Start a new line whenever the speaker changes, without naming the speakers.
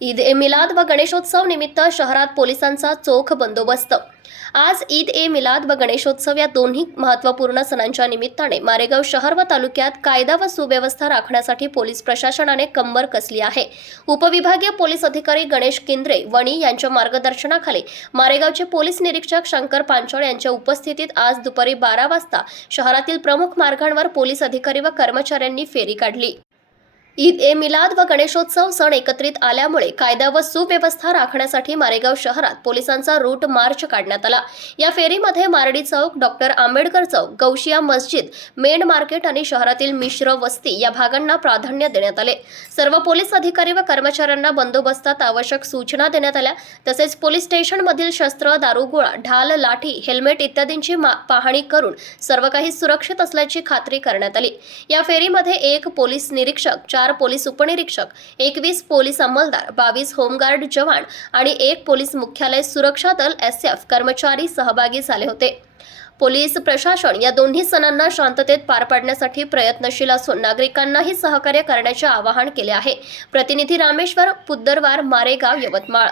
ईद ए मिलाद व गणेशोत्सव निमित्त शहरात पोलिसांचा चोख बंदोबस्त. आज ईद ए मिलाद व गणेशोत्सव या दोन्ही महत्त्वपूर्ण सणांच्या निमित्ताने मारेगाव शहर व तालुक्यात कायदा व सुव्यवस्था राखण्यासाठी पोलीस प्रशासनाने कंबर कसली आहे. उपविभागीय पोलीस अधिकारी गणेश केंद्रे वणी यांच्या मार्गदर्शनाखाली मारेगावचे पोलीस निरीक्षक शंकर पांचोळ यांच्या उपस्थितीत आज दुपारी बारा वाजता शहरातील प्रमुख मार्गांवर पोलीस अधिकारी व कर्मचाऱ्यांनी फेरी काढली. ईद ए मिलाद व गणेशोत्सव सण एकत्रित आल्यामुळे कायदा व सुव्यवस्था राखण्यासाठी मारेगाव शहरात पोलिसांचा रूट मार्च काढण्यात आला. या फेरीमध्ये मारडी चौक डॉक्टर आंबेडकर चौक गौशिया मस्जिद मेन मार्केट आणि शहरातील मिश्र वस्ती या भागांना प्राधान्य देण्यात आले. सर्व पोलीस अधिकारी व कर्मचाऱ्यांना बंदोबस्तात आवश्यक सूचना देण्यात आल्या. तसेच पोलीस स्टेशनमधील शस्त्र दारुगोळा ढाल लाठी हेल्मेट इत्यादींची मा- पाहणी करून सर्व काही सुरक्षित असल्याची खात्री करण्यात आली. या फेरीमध्ये एक पोलीस निरीक्षक चार पोलीस उपनिरीक्षक एकवीस पोलीस अंमलदार बावीस होमगार्ड जवान आणि एक पोलीस मुख्यालय सुरक्षा दल एस एफ कर्मचारी सहभागी झाले होते. पोलीस प्रशासन या दोन्ही सणांना शांततेत पार पाडण्यासाठी प्रयत्नशील असून नागरिकांनाही सहकार्य करण्याचे आवाहन केले आहे. प्रतिनिधी रामेश्वर पुद्दरवार मारेगाव यवतमाळ.